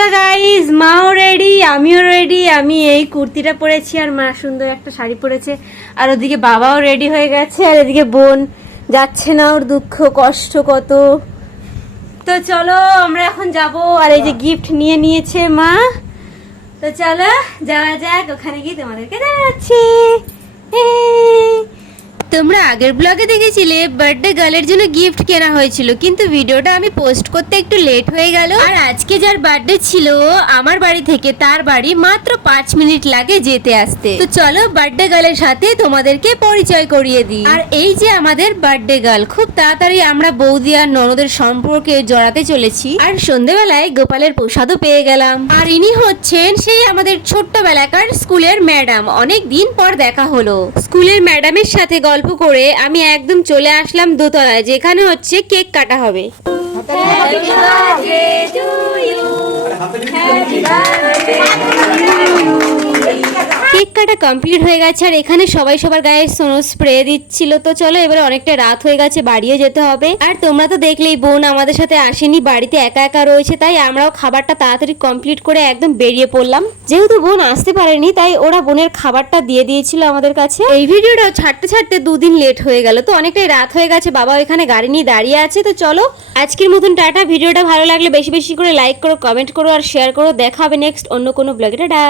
তো গাইস, মাও রেডি, আমিও রেডি। আমি এই কুর্তিটা পরেছি আর মা সুন্দর একটা শাড়ি পরেছে, আর ওদিকে বাবাও রেডি হয়ে গেছে, আর এদিকে বোন যাচ্ছে না, ওর দুঃখ কষ্ট কত। তো চলো আমরা এখন যাব, আর এই যে গিফট নিয়ে নিয়েছে মা, তো চলো যাওয়া যাক, ওখানে গিয়ে তোমাদেরকে জানাচ্ছি। তোমরা আগের ব্লগে দেখেছিলে বার্থডে গার্লের জন্য গিফট কেনা হয়েছিল, কিন্তু ভিডিওটা আমি পোস্ট করতে একটু লেট হয়ে গেল। আর আজকে যার বার্থডে ছিল আমার বাড়ি থেকে তার বাড়ি মাত্র 5 মিনিট লাগে যেতে আসতে। তো চলো বার্থডে গার্লের সাথে তোমাদেরকে পরিচয় করিয়ে দিই। আর এই যে আমাদের বার্থডে গার্ল, খুব তাড়াতাড়ি আমরা বৌদি আর ননদের সম্পর্কে জড়াতে চলেছি। আর সন্ধ্যেবেলায় গোপালের প্রসাদও পেয়ে গেলাম। আর ইনি হচ্ছেন সেই আমাদের ছোট্টবেলাকার স্কুলের ম্যাডাম। অনেক দিন পর দেখা হলো। স্কুলের ম্যাডামের সাথে গল্প করে আমি একদম চলে আসলাম দোতলায়, যেখানে হচ্ছে কেক কাটা হবে। কেক কাটা কমপ্লিট হয়ে গেছে, আর এখানে সবাই সবার গায়ে সোনো স্প্রে দিচ্ছিল। তো চলো এবারে অনেকটা রাত হয়ে গেছে, বাড়িও যেতে হবে। আর তোমরা তো দেখলেই বোন আমাদের সাথে আসেনি, বাড়িতে একা একা রয়েছে, তাই আমরাও খাবারটা তাড়াতাড়ি কমপ্লিট করে একদম বেরিয়ে পড়লাম। যেহেতু বোন আসতে পারেনি, তাই ওরা বোনের খাবারটা দিয়ে দিয়েছিল আমাদের কাছে। এই ভিডিওটা ছাড়তে ছাড়তে 2 দিন লেট হয়ে গেল, তো অনেকটাই রাত হয়ে গেছে। বাবা এখানে গাড়ি নিয়ে দাঁড়িয়ে আছে। তো চলো আজকের মতন টাটা। ভিডিওটা ভালো লাগলে বেশি বেশি করে লাইক করো, কমেন্ট করো আর শেয়ার করো। দেখা হবে নেক্সট অন্য কোনো ব্লগে। টাটা।